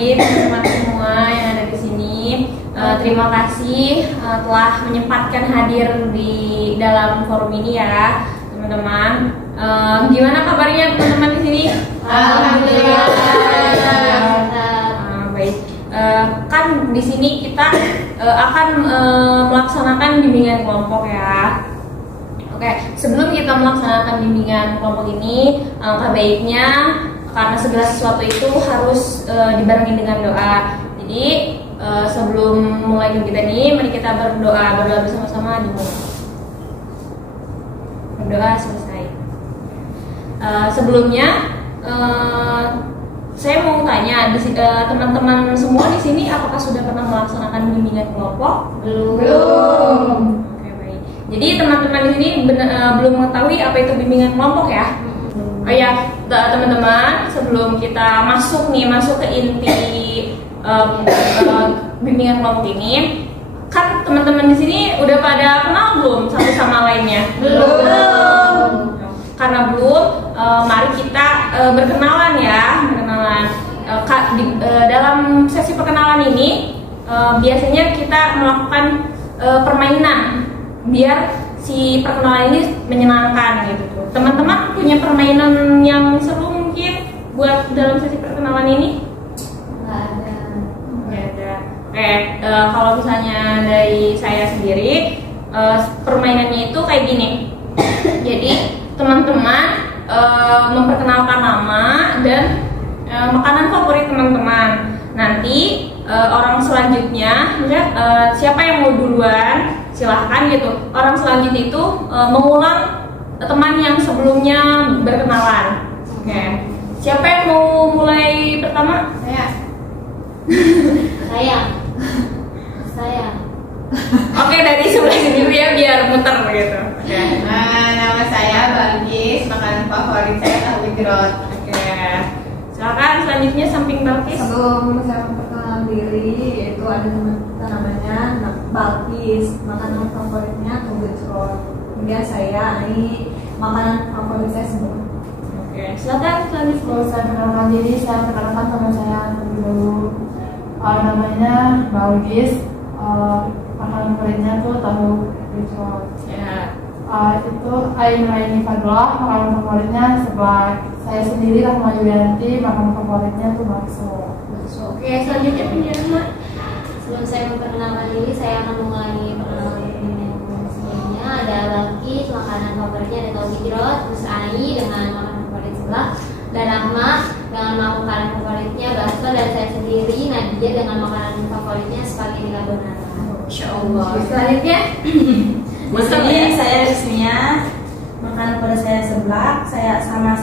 pagi teman-teman semua yang ada di sini. Terima kasih telah menyempatkan hadir di dalam forum ini ya, teman-teman. Gimana kabarnya teman-teman di sini? Alhamdulillah. Baik. Kan di sini kita akan melaksanakan bimbingan kelompok ya. Oke, sebelum kita melaksanakan bimbingan kelompok ini, alangkah baiknya karena segala sesuatu itu harus dibarengi dengan doa. Jadi sebelum mulai kita nih, mari kita berdoa bersama-sama di mulut. Berdoa selesai. Sebelumnya saya mau tanya teman-teman semua di sini apakah sudah pernah melaksanakan bimbingan kelompok? Belum. Oke, baik. Jadi teman-teman di sini belum mengetahui apa itu bimbingan kelompok ya? Oh ya, teman-teman, sebelum kita masuk ke inti bimbingan kelompok ini, kan teman-teman di sini udah pada kenal belum satu sama lainnya? Belum. Karena belum, mari kita berkenalan ya, dalam sesi perkenalan ini biasanya kita melakukan permainan biar si perkenalan ini menyenangkan gitu tuh. Teman-teman punya permainan yang seru mungkin buat dalam sesi perkenalan ini? Nggak ada. Nggak ada. Oke, kalau misalnya dari saya sendiri, permainannya itu kayak gini. Jadi teman-teman memperkenalkan nama dan makanan favorit teman-teman. Nanti orang selanjutnya, siapa yang mau duluan, silahkan gitu. Orang selanjutnya itu mengulang teman yang sebelumnya berkenalan. Oke. Siapa yang mau mulai pertama? Saya. Oke, dari sebelah sini dulu ya biar muter gitu. Oke. Nama saya Balkis, makanan favorit saya tahu gejrot. Oke. Silakan selanjutnya samping Balkis. Sebelum saya memperkenalkan diri, itu ada teman kita namanya Balkis, makanan favoritnya tahu gejrot. Kemudian saya Ani, makanan favorit saya semua. Oke. Silakan selanjutnya. Kalau saya perkenalkan diri, saya perkenalkan nama saya terlebih dahulu. Namanya Balkis, makanan favoritnya tuh tahu gejrot. Ya. Itu Aini Fadlah, makanan favoritnya seblak. Saya sendiri Rahma Yulianti, makanan favoritnya tuh bakso. Oke, selanjutnya punya nama. Sebelum saya memperkenalkan diri, saya akan mengulangi perkenalan yang sebelumnya. Ada Balkis, makanan favoritnya ada tahu gejrot. Terus Ai dengan makanan favorit sebelah, dan Rahma dengan makanan favoritnya bakso, dan saya sendiri Nadia dengan makanan favoritnya spaghetti carbonara. Insya Allah. Selanjutnya. Di sini saya resminya makanan pada saya seblak. Saya sama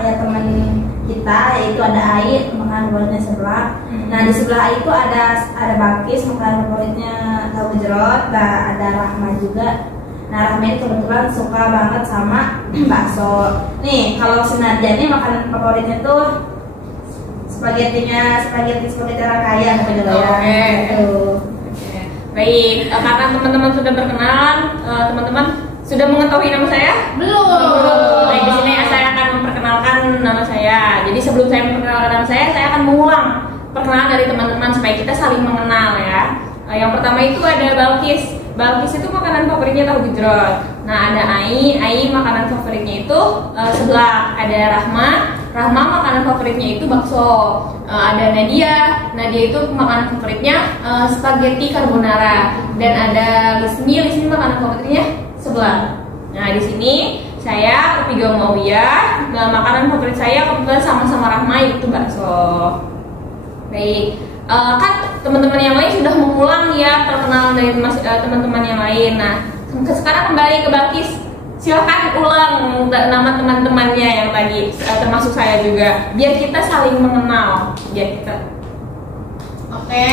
kayak teman kita, yaitu ada Ai, makanan favoritnya seblak. Nah, di sebelah Ai itu ada Balkis, makanan favoritnya tahu gejrot. Nah, ada Rahma juga. Nah, Rahma ini kebetulan suka banget sama bakso. Nih, kalau si Nadia ini makanan favoritnya tuh spaghetti orang kaya gitu ya. Gitu. Baik, karena teman-teman sudah berkenalan, teman-teman sudah mengetahui nama saya? Belum. Baik, di sini saya akan memperkenalkan nama saya. Jadi sebelum saya memperkenalkan nama saya akan mengulang perkenalan dari teman-teman supaya kita saling mengenal ya. Yang pertama itu ada Balkis. Balkis itu makanan favoritnya tahu gejrot. Nah, ada Ai makanan favoritnya itu seblak. Ada Rahma makanan favoritnya itu bakso. Ada Nadia itu makanan favoritnya spaghetti carbonara. Dan ada Lismi makanan favoritnya seblak. Nah, di sini saya Upi Gomawiyah. Nah, makanan favorit saya kebetulan sama-sama Rahma itu bakso. Baik. Kan teman-teman yang lain sudah mengulang ya perkenalan dari teman-teman yang lain. Nah, sekarang kembali ke Balkis. Silakan ulang nama teman-temannya yang tadi, termasuk saya juga, biar kita saling mengenal. Oke,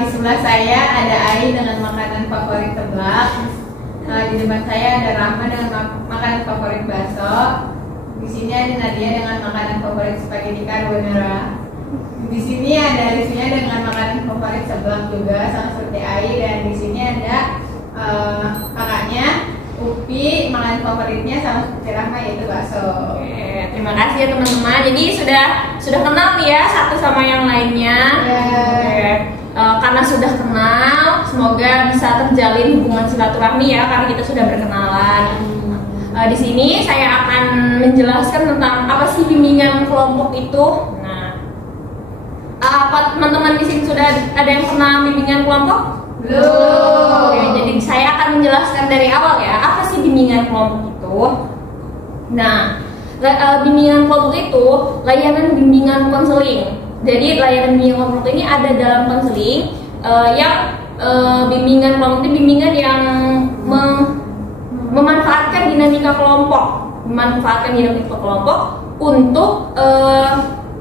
di sebelah saya ada Ai dengan makanan favorit seblak. Di depan saya ada Rahma dengan makanan favorit bakso. Di sini ada Nadia dengan makanan favorit spaghetti carbonara. Di sini ada Riznya dengan makanan favorit seblak juga sama seperti Ai, dan di sini ada kakaknya Luffy makanan favoritnya sama seperti Rahma yaitu bakso. Oke, terima kasih ya teman-teman. Jadi sudah kenal nih ya satu sama yang lainnya. Oke. Karena sudah kenal, semoga bisa terjalin hubungan silaturahmi ya karena kita sudah berkenalan. Di sini saya akan menjelaskan tentang apa sih bimbingan kelompok itu. Nah, apa teman-teman di sini sudah ada yang pernah bimbingan kelompok? Belum. Oke, jadi saya akan menjelaskan dari awal ya, apa sih bimbingan kelompok itu? Nah, bimbingan kelompok itu layanan bimbingan konseling. Jadi layanan bimbingan kelompok ini ada dalam konseling yang bimbingan kelompok itu bimbingan yang memanfaatkan dinamika kelompok untuk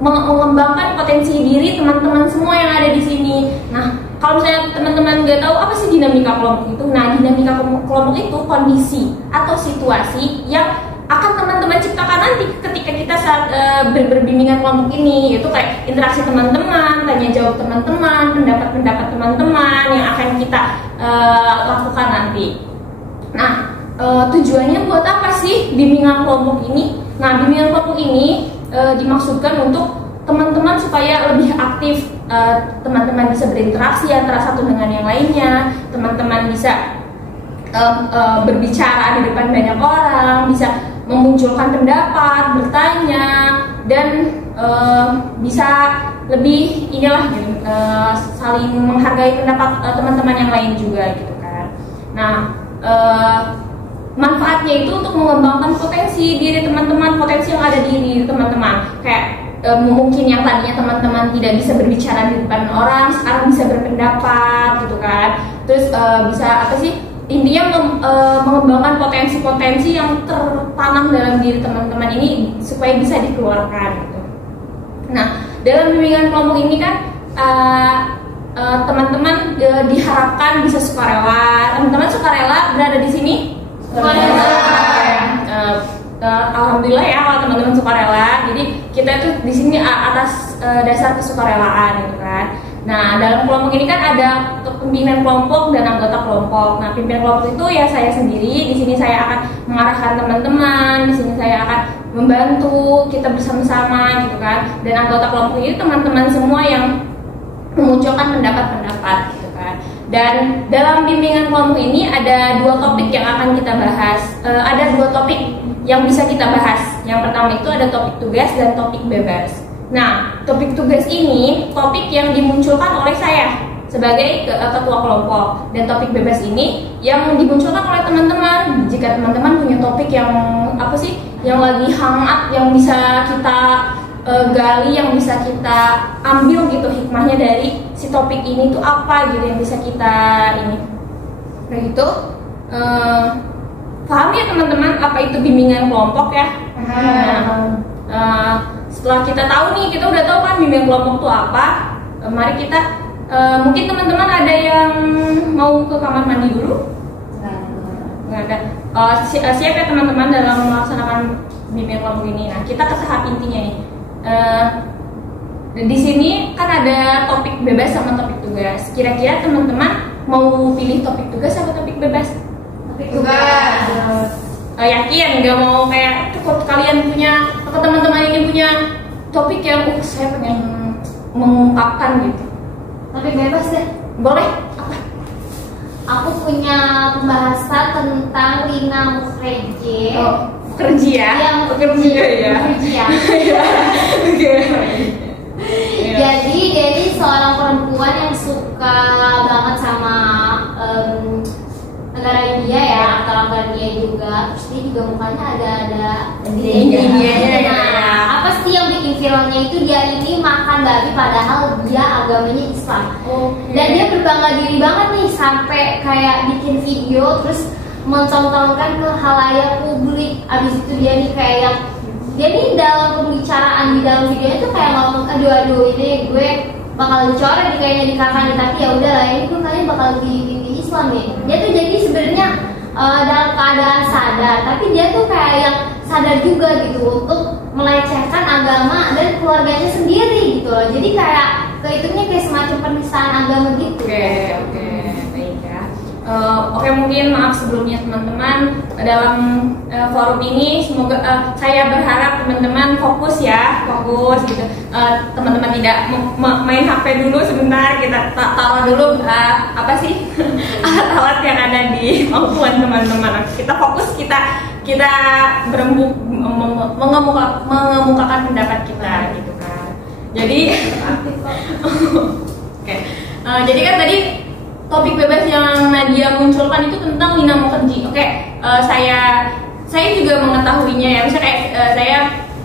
mengembangkan potensi diri teman-teman semua yang ada di sini. Nah, kalau misalnya teman-teman nggak tahu apa sih dinamika kelompok itu, nah dinamika kelompok itu kondisi atau situasi yang akan teman-teman ciptakan nanti ketika kita saat berbimbingan kelompok ini, yaitu kayak interaksi teman-teman, tanya jawab teman-teman, pendapat-pendapat teman-teman yang akan kita lakukan nanti. Nah, tujuannya buat apa sih bimbingan kelompok ini? Nah, bimbingan kelompok ini dimaksudkan untuk teman-teman supaya lebih aktif, teman-teman bisa berinteraksi antara satu dengan yang lainnya, teman-teman bisa berbicara di depan banyak orang, bisa memunculkan pendapat, bertanya, dan bisa lebih saling menghargai pendapat teman-teman yang lain juga gitu kan. Nah, manfaatnya itu untuk mengembangkan potensi diri teman-teman, potensi yang ada di diri teman-teman. Kayak mungkin yang tadinya teman-teman tidak bisa berbicara di depan orang, sekarang bisa berpendapat gitu kan. Terus bisa intinya mengembangkan potensi-potensi yang tertanam dalam diri teman-teman ini supaya bisa dikeluarkan gitu. Nah, dalam bimbingan kelompok ini kan teman-teman diharapkan bisa sukarela. Teman-teman sukarela berada di sini? Alhamdulillah ya kalau teman-teman sukarela. Jadi kita itu di sini atas dasar kesukarelaan gitu kan. Nah, dalam kelompok ini kan ada pimpinan kelompok dan anggota kelompok. Nah, pimpinan kelompok itu ya saya sendiri. Di sini saya akan mengarahkan teman-teman. Di sini saya akan membantu kita bersama-sama gitu kan. Dan anggota kelompok ini teman-teman semua yang memunculkan pendapat-pendapat gitu kan. Dan dalam bimbingan kelompok ini ada dua topik yang akan kita bahas. Ada dua topik yang bisa kita bahas. Yang pertama itu ada topik tugas dan topik bebas. Nah, topik tugas ini topik yang dimunculkan oleh saya sebagai ketua kelompok, dan topik bebas ini yang dimunculkan oleh teman-teman. Jika teman-teman punya topik yang yang lagi hangat, yang bisa kita gali, yang bisa kita ambil gitu hikmahnya dari si topik ini tuh apa gitu yang bisa kita ini. Nah gitu, paham ya teman-teman apa itu bimbingan kelompok ya? Setelah kita tahu nih, kita udah tahu kan bimbingan kelompok itu apa. Mari kita mungkin teman-teman ada yang mau ke kamar mandi dulu? Nggak ada. Siap ya teman-teman dalam melaksanakan bimbingan kelompok ini. Nah, kita ke tahap intinya nih. Di sini kan ada topik bebas sama topik tugas. Kira-kira teman-teman mau pilih topik tugas atau topik bebas? Topik tugas. Yakin nggak mau kayak cukup kalian punya atau teman-teman ini punya topik yang saya pengen mengungkapkan gitu? Topik bebas deh. Boleh. Apa? Aku punya pembahasan tentang Lina Mukherjee. Kerja ya? Yang kerja ya. Oke. Jadi dia ini seorang perempuan yang suka banget sama negara India ya, atau negara India juga. Terus dia juga mukanya ada India. Apa sih yang bikin viralnya itu dia ini makan babi padahal dia agamanya Islam. Dan dia berbangga diri banget nih sampai kayak bikin video terus mencontohkan ke halayak publik. Abis itu dia nih kayak dia nih dalam pembicaraan di dalam videonya tuh kayak ngomong aduh ini gue bakal dicoret nih kayaknya di kakak nih, tapi ya udah lah ini tuh kalian bakal di Islam nih. Dia tuh jadi sebenarnya dalam keadaan sadar, tapi dia tuh kayak yang sadar juga gitu untuk melecehkan agama dan keluarganya sendiri gitu loh. Jadi kayak kehitungnya kayak semacam penistaan agama gitu. Oke, baik ya. Oke, mungkin maaf sebelumnya teman-teman dalam forum ini. Semoga saya berharap teman-teman fokus gitu. Teman-teman tidak main HP dulu sebentar, kita taruh dulu apa sih alat-alat yang ada di kemampuan teman-teman. Kita fokus, kita mengemukakan pendapat kita gitu kan. Jadi oke. Jadi kan tadi topik bebas yang Nadia munculkan itu tentang Lina Mukherjee. Oke, saya juga mengetahuinya ya. Misalnya kayak saya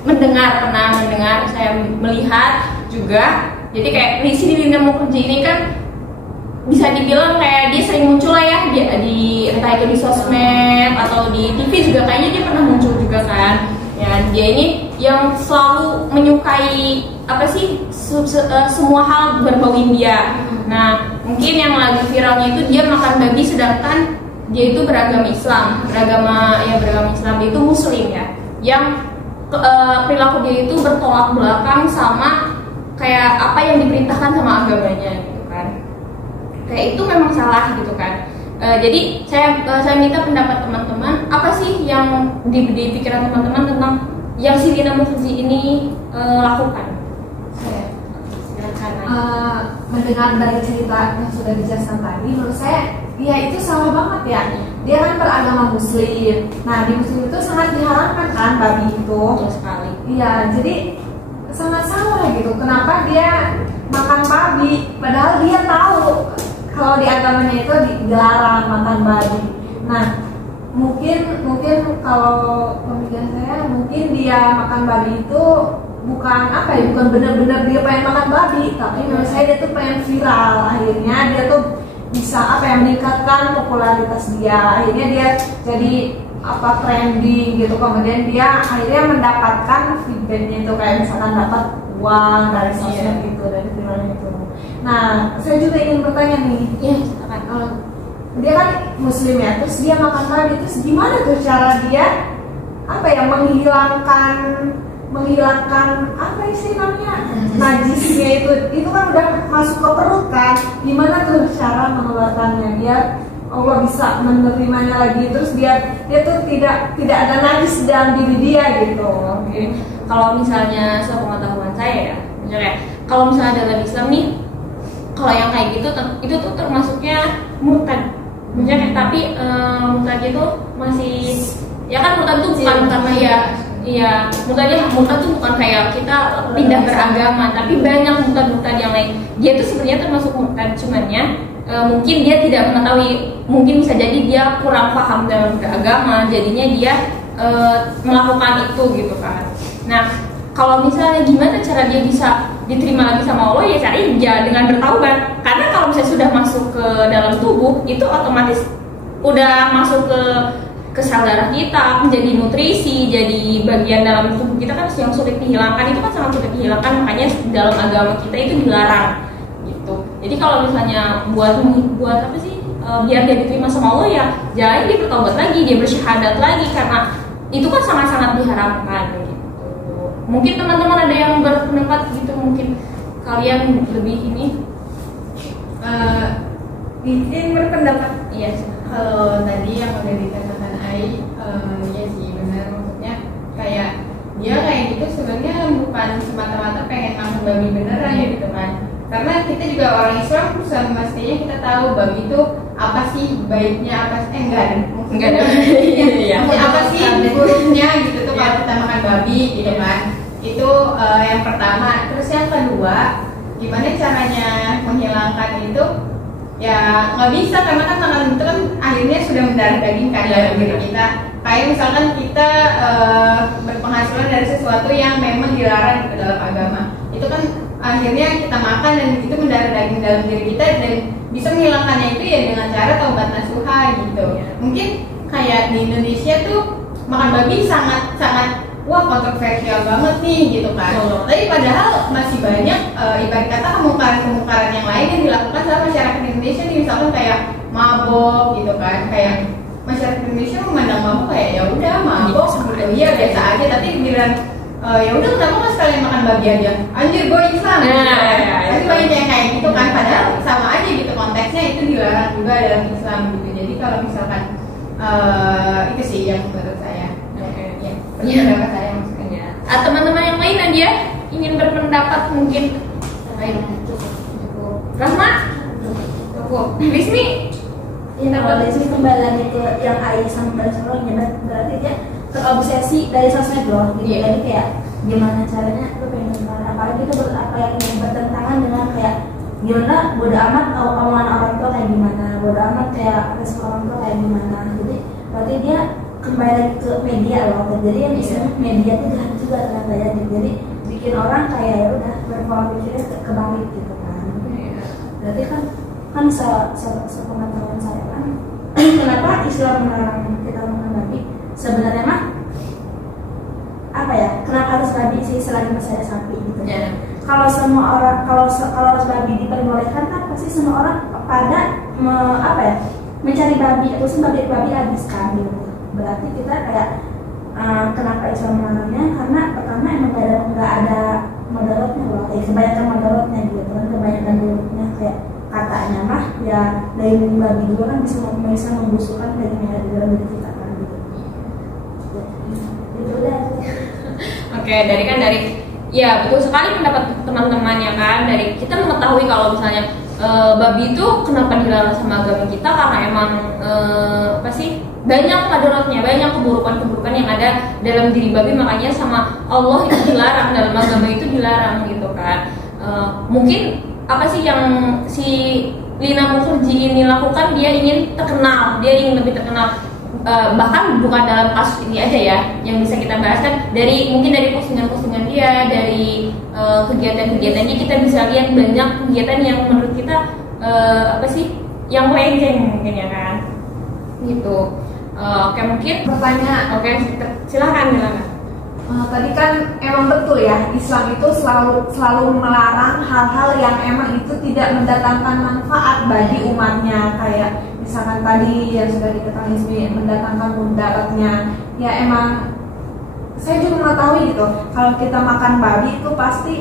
pernah mendengar, saya melihat juga. Jadi kayak di sini Lina Mukherjee ini kan bisa dibilang kayak dia sering muncul lah ya di entah itu di sosmed atau di TV juga, kayaknya dia pernah muncul juga kan. Ya, dia ini yang selalu menyukai apa sih semua hal berbau India. Nah, mungkin yang lagi viralnya itu dia makan babi sedangkan dia itu beragama Islam, beragama Islam, dia itu Muslim ya. Yang perilaku dia itu bertolak belakang sama kayak apa yang diperintahkan sama agamanya gitu kan. Kayak itu memang salah gitu kan. Jadi saya minta pendapat teman-teman, apa sih yang di pikiran teman-teman tentang yang si Lina Mukherjee ini lakukan? Mendengar dari cerita yang sudah dijelaskan tadi, menurut saya ya itu salah banget ya. Dia kan beragama Muslim. Nah, di Muslim itu sangat diharamkan kan babi itu. Betul sekali. Iya, jadi sangat salah gitu. Kenapa dia makan babi padahal dia tahu kalau di agamanya itu dilarang makan babi. Nah, mungkin kalau pemikiran saya, mungkin dia makan babi itu bukan benar-benar dia pengen makan babi, tapi menurut saya dia tuh pengen viral. Akhirnya dia tuh bisa meningkatkan popularitas dia. Akhirnya dia jadi trending gitu. Kemudian dia akhirnya mendapatkan feedbacknya itu kayak misalkan dapat uang dari sosmed gitu, dari viral itu. Nah, saya juga ingin bertanya nih, dia kan Muslim ya, terus dia makan babi, terus gimana tuh cara dia menghilangkan apa sih namanya najisnya itu kan udah masuk ke perut kan, gimana tuh cara mengeluarkannya biar Allah bisa menerimanya lagi, terus dia tuh tidak ada najis dalam diri dia gitu. Oke. Kalau misalnya sepengetahuan saya ya, misalnya kalau misalnya dalam Islam nih, kalau yang kayak gitu itu tuh termasuknya murtad. Misalnya tapi murtad itu masih ya kan, murtad itu bukan karena murtad itu bukan kayak kita pindah beragama, tapi banyak murtad yang lain. Dia itu sebenarnya termasuk murtad, cumannya mungkin dia tidak mengetahui, mungkin bisa jadi dia kurang paham dalam beragama, jadinya dia melakukan itu gitu kan. Nah, kalau misalnya gimana cara dia bisa diterima lagi sama Allah, ya cari dengan bertaubat. Karena kalau misalnya sudah masuk ke dalam tubuh, itu otomatis udah masuk ke sel darah kita, menjadi nutrisi, jadi bagian dalam tubuh kita kan yang sulit dihilangkan, itu kan sangat sulit dihilangkan, makanya dalam agama kita itu dilarang gitu. Jadi kalau misalnya buat apa sih, biar dia diterima sama Allah, ya jangan dia bertaubat lagi, dia bersyahadat lagi, karena itu kan sangat-sangat diharamkan gitu. Mungkin teman-teman ada yang berpendapat gitu, mungkin kalian lebih ini izin berpendapat. Iya sih. Kalau tadi yang udah dikatakan Ai, ya sih benar, maksudnya kayak dia kayak gitu sebenarnya bukan semata-mata pengen makan babi beneran ya gitu kan. Karena kita juga orang Islam, semestinya kita tahu babi itu apa sih baiknya, apa sih enggak ada apa sih buruknya gitu tuh kalau kita makan babi gitu kan. Itu yang pertama. Terus yang kedua, gimana caranya menghilangkan itu? Ya nggak bisa, karena kan makanan itu kan akhirnya sudah mendarah daging kan dalam diri kita. Kayak misalkan kita berpenghasilan dari sesuatu yang memang dilarang ke dalam agama, itu kan akhirnya kita makan dan itu mendarah daging dalam diri kita, dan bisa menghilangkannya itu ya dengan cara taubat nasuha gitu. Mungkin kayak di Indonesia tuh makan babi sangat wah kontroversial banget nih gitu kan. Tapi padahal masih banyak ibarat kata kemungkaran yang lain yang dilakukan sama masyarakat Indonesia nih, misalkan kayak mabok gitu kan. Kayak masyarakat Indonesia memandang mabok kayak ya udah mabok gitu, iya biasa aja. Tapi giliran ya udah kenapa nggak sekalian makan babi aja? Anjir gue Islam. Tapi banyak yang kayak gitu kan, padahal sama aja gitu konteksnya, itu dilarang juga dalam Islam gitu. Jadi kalau misalkan itu sih yang menurut saya. Oke. Ya, pendapat saya maksudnya. Teman-teman yang lain Nadia ingin berpendapat mungkin. Rahma? Cukup. Rizmi? Ya, kalau dari sini kembali lagi ke yang AI sama Barcelona, berarti dia terobsesi dari sosmed loh gitu. Iya. Jadi kayak gimana caranya lu pengen gimana, apalagi itu apa yang bertentangan dengan kayak gimana bodo amat omongan orang tua kayak gimana, bodo amat kayak respon orang tua kayak gimana. Jadi berarti dia kembali lagi ke media loh. Jadi yang istilahnya media itu jahat juga ternyata ya. Jadi bikin orang kayak ya udah berpola pikirnya kebalik gitu kan. Berarti kan sepengetahuan saya kan kenapa Islam melarang kita makan babi? Sebenarnya mah apa ya? Kenapa harus babi sih selain masih ada sapi gitu? Ya. Kalau semua orang kalau harus babi diperbolehkan kan pasti semua orang pada mencari babi atau babi habis kan gitu. Berarti kita kayak kenapa Islam melarangnya? Karena pertama emang nggak ada mudaratnya loh, kebanyakan mudaratnya gitu kan, kebanyakan mudaratnya kayak katanya mah ya daging babi juga kan bisa membusukkan daging yang ada di dalam diri kita kan gitu. Itu udah. Oke, dari ya betul sekali pendapat teman-teman ya kan. Dari kita mengetahui kalau misalnya babi itu kenapa dilarang sama agama kita karena emang banyak mudaratnya, banyak keburukan-keburukan yang ada dalam diri babi, makanya sama Allah itu dilarang, dalam agama itu dilarang gitu kan. Mungkin apa sih yang si Lina Mukherjee ini lakukan? Dia ingin terkenal, dia ingin lebih terkenal. Bahkan bukan dalam kasus ini aja ya yang bisa kita bahas kan, mungkin dari postingan-postingan dia, dari kegiatan-kegiatannya kita bisa lihat banyak kegiatan yang menurut kita yang melenceng mungkin ya kan gitu. Oke, mungkin Pertanyaan. Oke, silakan. Tadi kan emang betul ya, Islam itu selalu melarang hal-hal yang emang itu tidak mendatangkan manfaat bagi umatnya. Kayak misalkan tadi yang sudah diketahui mendatangkan mudaratnya. Ya emang saya juga mengetahui gitu, kalau kita makan babi itu pasti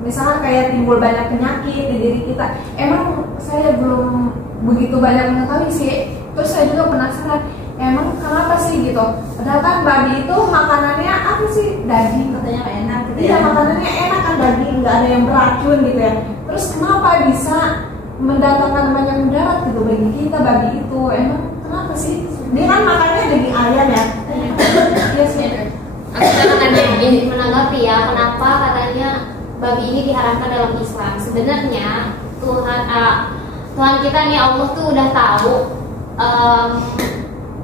misalkan kayak timbul banyak penyakit di diri kita. Emang saya belum begitu banyak mengetahui sih. Terus saya juga penasaran, emang kenapa sih gitu? Padahal kan babi itu makanannya apa sih? Daging, katanya enak gitu ya. Makanannya enak kan, daging, nggak ada yang beracun gitu ya. Terus kenapa bisa mendatangkan banyak mudarat gitu bagi kita babi itu? Emang kenapa sih? Dia kan makannya daging ayam ya. Iya sih. Menanggapi ya, kenapa katanya babi ini diharamkan dalam Islam. Sebenarnya Tuhan kita nih, Allah tuh udah tahu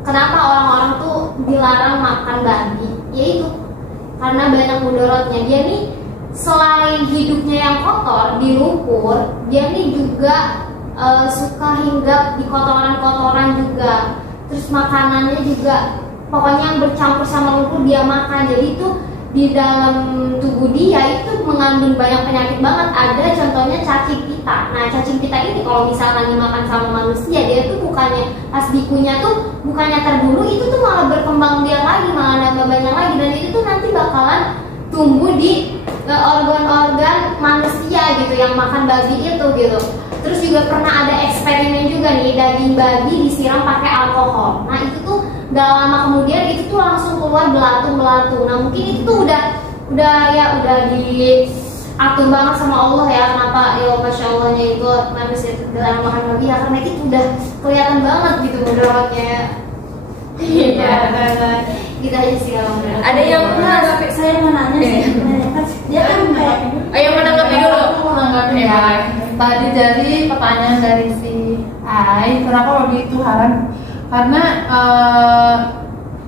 kenapa orang-orang tuh dilarang makan babi, yaitu karena banyak mudaratnya. Dia nih selain hidupnya yang kotor di lumpur, dia nih juga suka hinggap di kotoran-kotoran juga. Terus makanannya juga pokoknya yang bercampur sama lumpur dia makan. Jadi itu di dalam tubuh dia itu mengandung banyak penyakit banget. Ada contohnya cacing pita. Nah, cacing pita ini kalau misalkan dimakan sama manusia, dia tuh bukannya pas bikunya tuh bukannya terbunuh, itu tuh malah berkembang biak lagi, malah nambah banyak lagi, dan itu tuh nanti bakalan tumbuh di organ-organ manusia gitu yang makan babi itu gitu. Terus juga pernah ada eksperimen juga nih, daging babi disiram pakai alkohol. Nah, itu tuh gak lama kemudian itu tuh langsung keluar belatung-belatung. Nah, mungkin itu tuh udah diatur banget sama Allah ya. Kenapa ya Masya Allahnya itu manusia itu dalam makan babi ya, karena itu udah kelihatan banget gitu mudaratnya. Iya, kita aja sih kalau Ada yang menanggapi, saya mau nanya sih. Dia kan kayak ayo menanggapi dulu. Aku menanggapi ya. Tadi dari pertanyaan dari si Ai, kenapa babi itu haram? Karena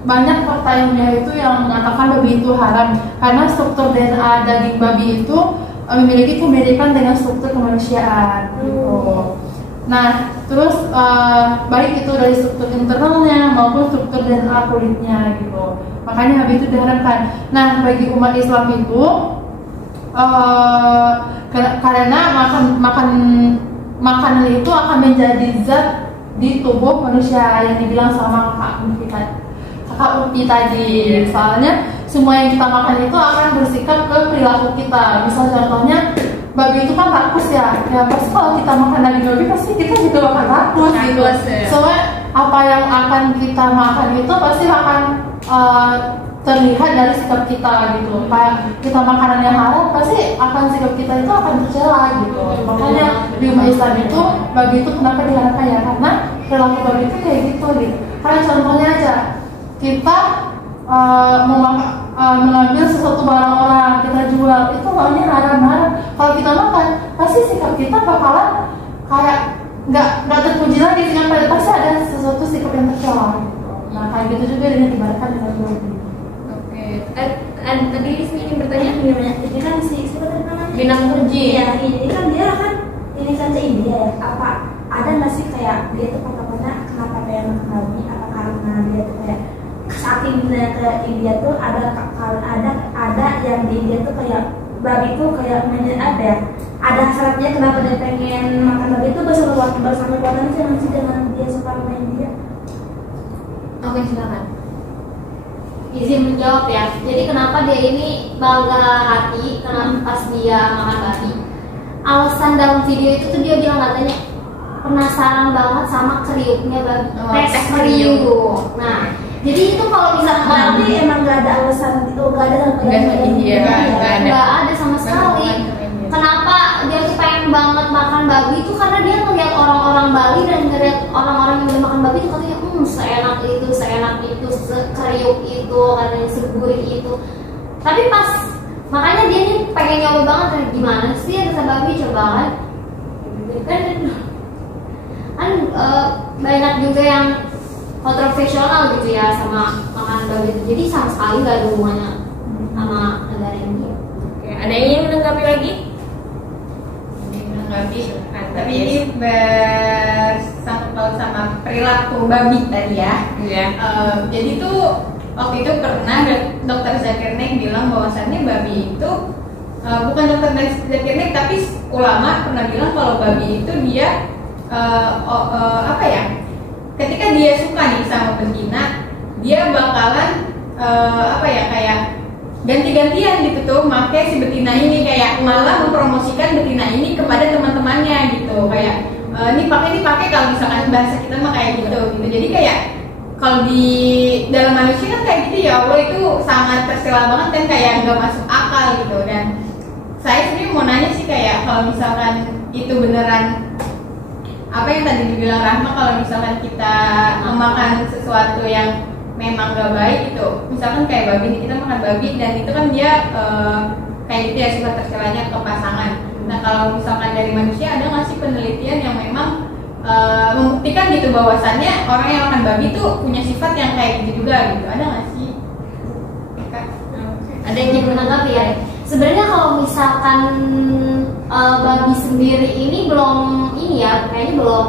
banyak fakta ilmiah itu yang mengatakan babi itu haram karena struktur DNA daging babi itu memiliki kemiripan dengan struktur kemanusiaan gitu. Nah, terus baik itu dari struktur internalnya maupun struktur DNA kulitnya gitu. Makanya babi itu diharamkan. Nah, bagi umat Islam itu karena makanan itu akan menjadi zat di tubuh manusia yang dibilang sama kakak Upi tadi. Soalnya semua yang kita makan itu akan bersikap ke perilaku kita. Misal contohnya babi itu kan rakus ya pasti kalau kita makan daging babi pasti kita juga makan rakus gitu. Soalnya apa yang akan kita makan itu pasti akan terlihat dari sikap kita gitu. Kayak kita makanan yang haram pasti akan sikap kita itu akan tercela gitu. Makanya di umat Islam itu babi itu kenapa diharamkan ya, karena perilaku babi itu kayak gitu. Kayak contohnya aja, kita mengambil sesuatu barang orang kita jual, itu maunya haram. Kalau kita makan pasti sikap kita bakalan kayak nggak terpuji lagi, dengan pasti ada sesuatu sikap yang tercela gitu. Nah kayak gitu juga dengan ibaratkan dengan babi. Tadi ini bertanya Ini kan siapa tadi namanya? Binang Turji. Iya, ini kan dia kan India ya. Apa ada nggak sih kayak dia tuh patokannya kenapa dia makan babi? Apa karena dia tuh kayak saking dia ke India tuh ada yang di India tuh kayak babi tuh kayak apa ya? Ada hasratnya kenapa dia pengen makan babi itu bersama kekuatan sih dengan dia suka main dia. Oke, silakan. Izin menjawab ya. Jadi kenapa dia ini bangga hati kenapa pas dia makan babi? Alasan dalam video itu tuh dia bilang katanya penasaran banget sama kriuknya babi. Tes kriuk. Nah, jadi itu kalau misalkan Berarti emang gak ada alasan itu, gak ada nggak ada sama sekali. Kenapa dia tuh pengen banget makan babi itu karena dia ngeliat orang-orang Bali dan ngeliat orang-orang yang udah makan babi itu katanya seenak itu, sekeriuk itu, katanya segurih itu. Tapi pas makanya dia nih pengen nyoba banget gimana sih rasa babi, coba kan banyak juga yang kontroversial gitu ya sama makanan babi itu. Jadi sama sekali gak ada hubungannya sama negara India. Oke, ada yang ingin menanggapi lagi? Tapi ini bersangkut paut sama perilaku babi tadi ya. Iya. Jadi tuh waktu itu pernah dokter Zakir Naik bilang bahwasannya babi itu bukan dokter Zakir Naik tapi ulama pernah bilang kalau babi itu dia apa ya? Ketika dia suka nih sama betina, dia bakalan apa ya kayak ganti-gantian gitu tuh make si betina ini, kayak malah mempromosikan betina ini kepada teman-temannya gitu, kayak ini pakai kalau misalkan bahasa kita mah kayak gitu. Jadi kayak kalau di dalam manusia kan kayak gitu ya Allah, itu sangat tercela banget kan, kayak nggak masuk akal gitu. Dan saya sendiri mau nanya sih kayak kalau misalkan itu beneran apa yang tadi dibilang Rahma, kalau misalkan kita memakan sesuatu yang memang gak baik gitu, misalkan kayak babi, kita makan babi dan itu kan dia kayak gitu ya sifat tercelanya ke pasangan. Nah kalau misalkan dari manusia ada nggak sih penelitian yang memang membuktikan gitu bahwasannya orang yang makan babi tuh punya sifat yang kayak gitu juga gitu, ada nggak sih? Ada yang ingin menanggapi ya? Sebenarnya kalau misalkan babi sendiri ini belum kayaknya belum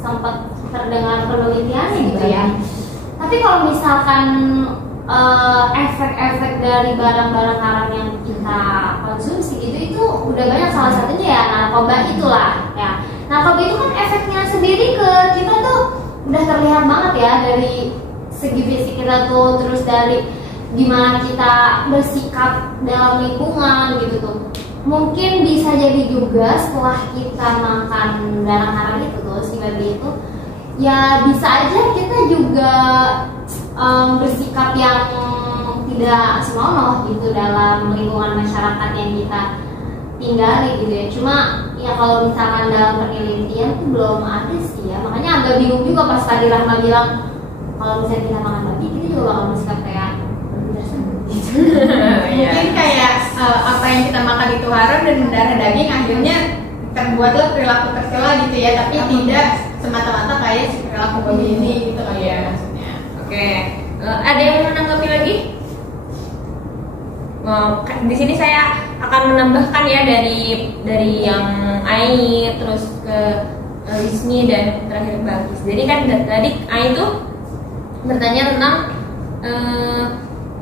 sempat terdengar penelitiannya gitu ya. Tapi kalau misalkan efek-efek dari barang-barang haram yang kita konsumsi itu udah banyak, salah satunya ya narkoba itulah ya. Narkoba itu kan efeknya sendiri ke kita tuh udah terlihat banget ya, dari segi fisik kita tuh, terus dari gimana kita bersikap dalam lingkungan gitu tuh. Mungkin bisa jadi juga setelah kita makan barang haram itu tuh, si babi itu, ya bisa aja kita juga bersikap yang tidak senonoh gitu dalam lingkungan masyarakat yang kita tinggali gitu ya. Cuma ya kalau misalkan dalam penelitian tuh belum ada sih ya, makanya agak bingung juga pas tadi Rahma bilang kalau misalnya kita makan babi kita juga bakal bersikap kayak mungkin kayak apa yang kita makan itu haram dan mendarah daging, akhirnya terbuatlah perilaku tercela gitu ya, tapi tidak semata-mata kayak si perilaku babi ini gitu kan ya maksudnya. Oke, ada yang mau menanggapi lagi? Di sini saya akan menambahkan ya dari yang Ai terus ke Rizmi dan terakhir Balkis. Jadi kan tadi Ai itu bertanya tentang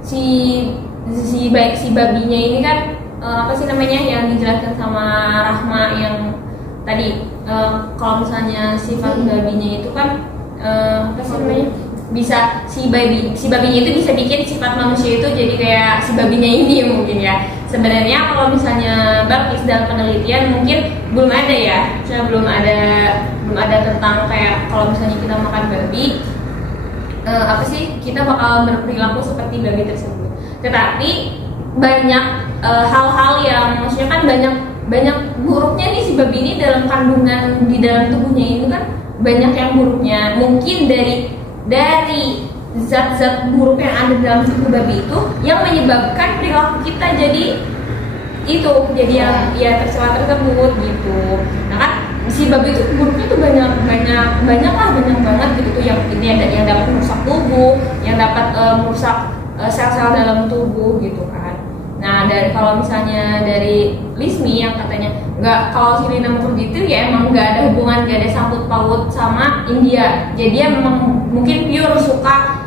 si babinya ini kan apa sih namanya yang dijelaskan sama Rahma yang tadi kalau misalnya sifat babinya itu kan apa sih namanya bisa si babinya itu bisa bikin sifat manusia itu jadi kayak si babinya ini mungkin ya. Sebenarnya kalau misalnya Balkis dalam penelitian mungkin belum ada ya, belum ada tentang kayak kalau misalnya kita makan babi apa sih kita bakal berperilaku seperti babi tersebut. Tetapi banyak hal-hal yang maksudnya kan banyak buruknya nih si babi ini dalam kandungan di dalam tubuhnya itu kan banyak yang buruknya. Mungkin dari zat-zat buruk yang ada dalam tubuh babi itu yang menyebabkan perilaku kita jadi yang ya tercela tersebut gitu. Nah kan si babi itu buruknya tuh banyak banget gitu tuh yang ini ada yang dapat merusak tubuh, yang dapat merusak sel-sel dalam tubuh gitu kan. Nah kalau misalnya dari Lismi yang katanya kalau si Lina Mukherjee itu ya emang nggak ada hubungan, nggak ada sangkut paut sama India. Jadi dia memang mungkin pure suka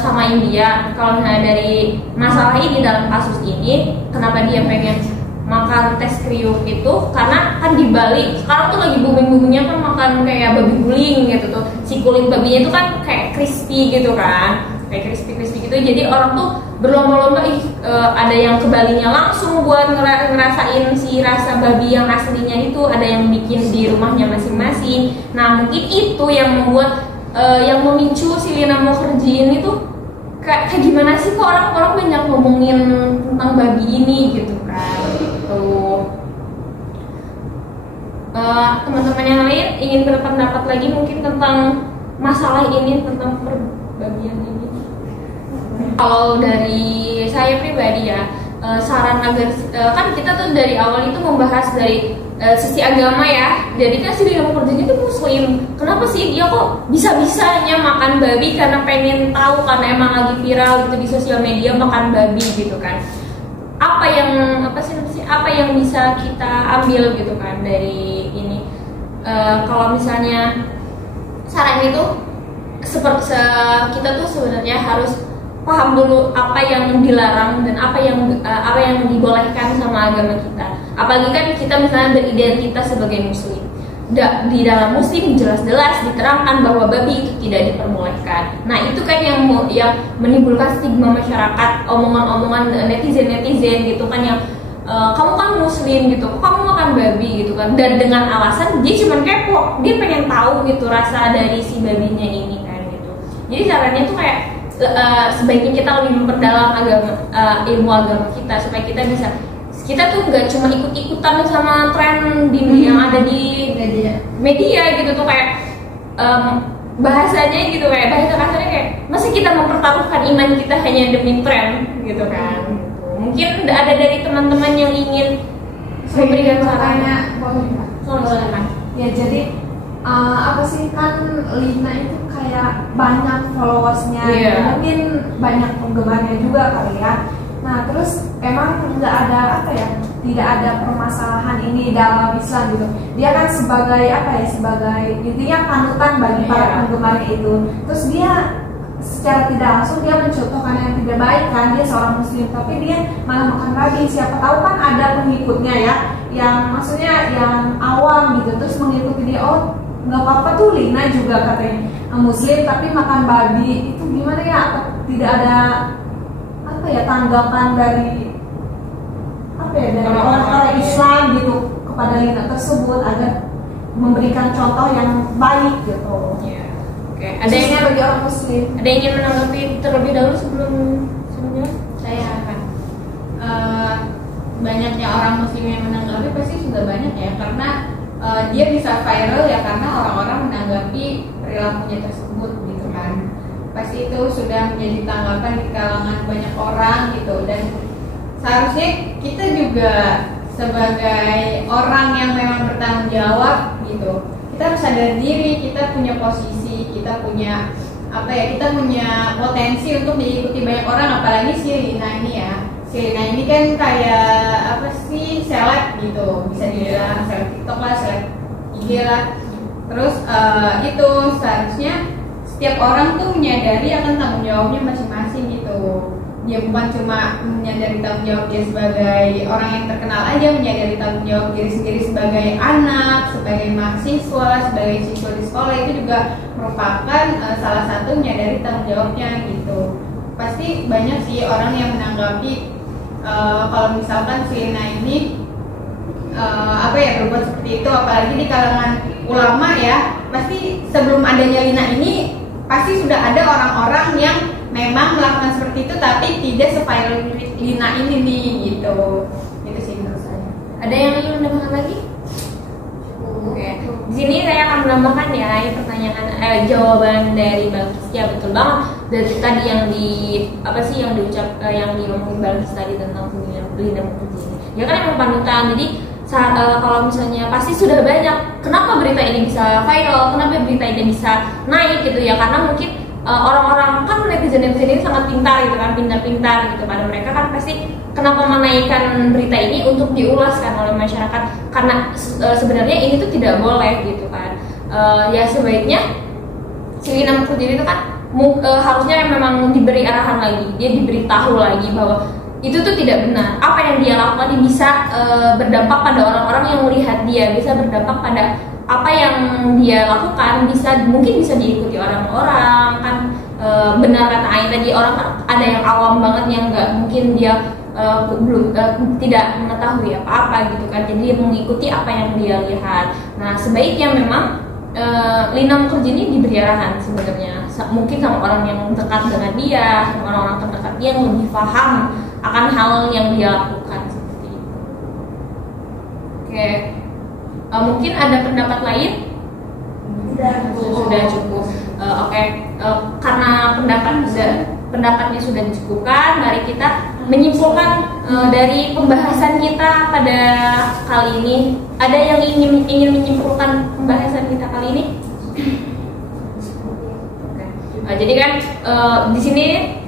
sama India. Kalau misalnya dari masalah ini dalam kasus ini, kenapa dia pengen makan tes kriuk itu karena kan di Bali sekarang tuh lagi booming-boomingnya kan makan kayak babi guling gitu tuh. Si kulit babinya itu kan kayak crispy gitu kan, kayak crispy gitu. Jadi orang tuh berlomba-lomba ada yang ke Balinya langsung buat ngerasain si rasa babi yang aslinya itu, ada yang bikin di rumahnya masing-masing. Nah mungkin itu yang membuat yang memicu si Lina Mukherjee ini tuh kayak gimana sih kok orang-orang banyak ngomongin tentang babi ini gitu kan. Teman-teman yang lain ingin berpendapat lagi mungkin tentang masalah ini, tentang perbabian ini. Kalau dari saya pribadi ya, saran agar kan kita tuh dari awal itu membahas dari sisi agama ya. Jadi kan si Lina Mukherjee itu muslim. Kenapa sih dia kok bisa-bisanya makan babi karena pengen tahu, karena emang lagi viral gitu di sosial media makan babi gitu kan. Apa yang bisa kita ambil gitu kan dari ini? Kalau misalnya saran itu seperti kita tuh sebenarnya harus paham dulu apa yang dilarang dan apa yang dibolehkan sama agama kita. Apalagi kan kita misalnya beridentitas sebagai muslim. Di dalam muslim jelas-jelas diterangkan bahwa babi itu tidak diperbolehkan. Nah itu kan yang menimbulkan stigma masyarakat, omongan-omongan netizen gitu kan yang kamu kan muslim gitu, kamu makan babi gitu kan, dan dengan alasan dia cuma kepo, dia pengen tahu gitu rasa dari si babinya ini kan gitu. Jadi caranya tuh kayak sebaiknya kita lebih memperdalam ilmu agama kita supaya kita tuh nggak cuma ikut-ikutan sama tren yang ada di media gitu tuh kayak bahasanya gitu, kayak bahasa kasarnya kayak masa kita mempertaruhkan iman kita hanya demi tren gitu kan. Mungkin ada dari teman-teman yang ingin memberikan saran. Silakan. Ya jadi apa sih kan Lina itu kayak banyak followersnya, mungkin banyak penggemarnya juga kali ya. Nah terus emang nggak ada tidak ada permasalahan ini dalam Islam gitu. Dia kan sebagai intinya panutan bagi para penggemarnya itu. Terus dia secara tidak langsung dia mencontohkan yang tidak baik kan, dia seorang muslim tapi dia malah makan babi. Siapa tahu kan ada pengikutnya ya, yang maksudnya yang awam gitu, terus mengikuti dia, oh nggak apa-apa tuh Lina juga katanya muslim tapi makan babi, itu gimana ya? Tidak ada tanggapan dari orang-orang Islam gitu kepada Lina tersebut agar memberikan contoh yang baik gitu. Oke, ada yang bagi orang muslim. Ada yang ingin menanggapi terlebih dahulu sebelumnya? Saya akan banyaknya orang muslim yang menanggapi pasti sudah banyak ya, karena dia bisa viral ya karena orang-orang menanggapi perilakunya tersebut gitu kan. Pasti itu sudah menjadi tanggapan di kalangan banyak orang gitu, dan seharusnya kita juga sebagai orang yang memang bertanggung jawab gitu, kita harus sadar diri, kita punya posisi, kita punya potensi untuk diikuti banyak orang, apalagi si Lina ini ya. Si Lina ini kan kayak seleb gitu, bisa dibilang seleb TikTok lah, seleb IG lah. Terus itu seharusnya setiap orang tuh menyadari akan tanggung jawabnya masing-masing gitu. dia bukan cuma menyadari tanggung jawab dia sebagai orang yang terkenal aja, menyadari tanggung jawab diri sendiri sebagai anak, sebagai mahasiswa, sebagai siswa di sekolah, itu juga merupakan salah satu menyadari tanggung jawabnya gitu. Pasti banyak sih orang yang menanggapi kalau misalkan si Lina ini berbuat seperti itu, apalagi di kalangan ulama ya, pasti sebelum adanya Lina ini pasti sudah ada orang-orang yang memang melakukan seperti itu tapi tidak se-viral Lina ini nih gitu. Itu sih menurut saya. Ada yang ingin menambahkan lagi? Oke. Di sini saya akan menambahkan ya pertanyaan jawaban dari Balkis. Ya betul banget. Dari tadi yang yang diomongin Balkis tadi tentang Lina Mukherjee. Ya kan emang panutan. Jadi kalau misalnya pasti sudah banyak. Kenapa berita ini bisa viral? Kenapa berita ini bisa naik gitu ya? Karena mungkin orang-orang kan netizen ini sangat pintar gitu kan, pintar-pintar gitu. Pada mereka kan pasti kenapa menaikkan berita ini untuk diulaskan oleh masyarakat, karena sebenarnya ini tuh tidak boleh gitu kan. Ya sebaiknya si Lina Mukherjee itu kan harusnya memang diberi arahan lagi, dia diberitahu lagi bahwa itu tuh tidak benar. Apa yang dia lakukan ini bisa berdampak pada orang-orang yang melihat dia, bisa berdampak pada apa yang dia lakukan, mungkin bisa diikuti orang-orang kan. Benar kata Ai tadi, orang kan ada yang awam banget yang nggak mungkin dia tidak mengetahui apa-apa gitu kan, jadi dia mengikuti apa yang dia lihat. Nah sebaiknya memang Lina Mukherjee ini diberi arahan sebenarnya, mungkin sama orang yang dekat dengan dia, sama orang-orang terdekat dia yang lebih paham akan hal yang dia lakukan seperti itu. Oke. Mungkin ada pendapat lain? Sudah cukup. Oke. Karena pendapatnya sudah dicukupkan, mari kita menyimpulkan dari pembahasan kita pada kali ini. Ada yang ingin menyimpulkan pembahasan kita kali ini? Oke. Jadi kan di sini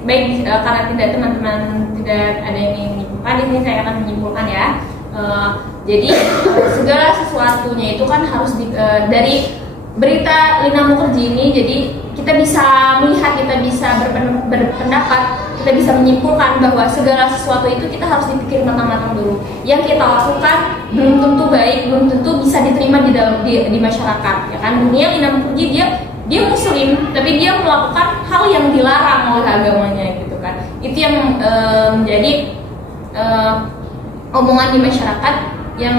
baik karena teman-teman tidak ada yang ingin menyimpulkan, di sini saya akan menyimpulkan ya. Jadi segala sesuatunya itu kan harus dari berita Lina Mukherjee ini, jadi kita bisa melihat, kita bisa berpendapat, kita bisa menyimpulkan bahwa segala sesuatu itu kita harus dipikir matang-matang dulu. Yang kita lakukan belum tentu baik, belum tentu bisa diterima di masyarakat, ya kan. Dunia Lina Mukherjee dia muslim, tapi dia melakukan hal yang dilarang oleh agamanya gitu kan. Itu yang menjadi omongan di masyarakat yang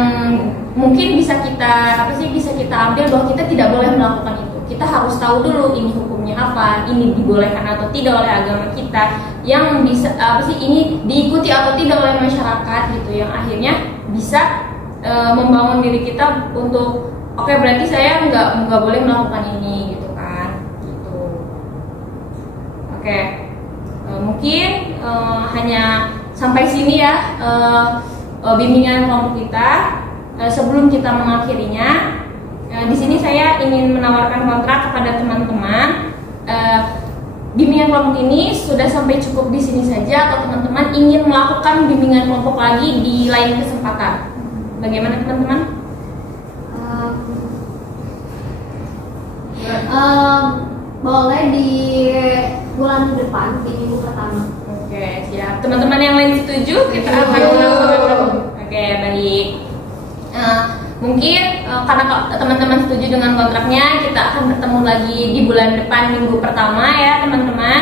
mungkin bisa kita ambil bahwa kita tidak boleh melakukan itu. Kita harus tahu dulu ini hukumnya apa, ini dibolehkan atau tidak oleh agama kita, yang bisa ini diikuti atau tidak oleh masyarakat gitu, yang akhirnya bisa membangun diri kita untuk oke, berarti saya nggak boleh melakukan ini gitu kan gitu. Oke. Mungkin hanya sampai sini ya bimbingan kelompok kita. Sebelum kita mengakhirinya, di sini saya ingin menawarkan kontrak kepada teman-teman. Bimbingan kelompok ini sudah sampai cukup di sini saja, atau teman-teman ingin melakukan bimbingan kelompok lagi di lain kesempatan? Bagaimana teman-teman? Boleh di bulan depan, di minggu pertama. Oke, siap. Teman-teman yang lain setuju? Kita akan ulang. Oke, baik. Mungkin karena teman-teman setuju dengan kontraknya, kita akan bertemu lagi di bulan depan minggu pertama ya teman-teman.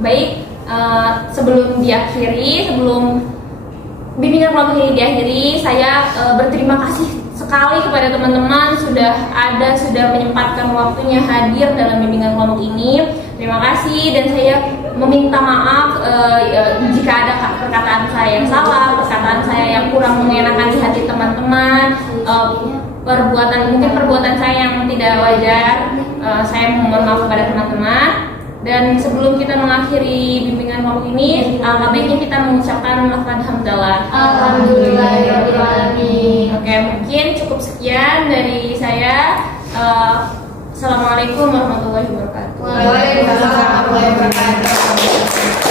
Baik, sebelum bimbingan kelompok ini diakhiri, saya berterima kasih sekali kepada teman-teman sudah menyempatkan waktunya hadir dalam bimbingan kelompok ini. Terima kasih, dan saya meminta maaf jika ada perkataan saya yang salah, perkataan saya yang kurang mengenakan di hati teman-teman, perbuatan saya yang tidak wajar. Saya mohon maaf kepada teman-teman. Dan sebelum kita mengakhiri bimbingan kelompok ini, baiknya kita mengucapkan lafaz hamdalah. Alhamdulillahirobbilalamin. Oke, mungkin cukup sekian dari saya. Assalamualaikum warahmatullahi wabarakatuh. Waalaikumsalam warahmatullahi wabarakatuh.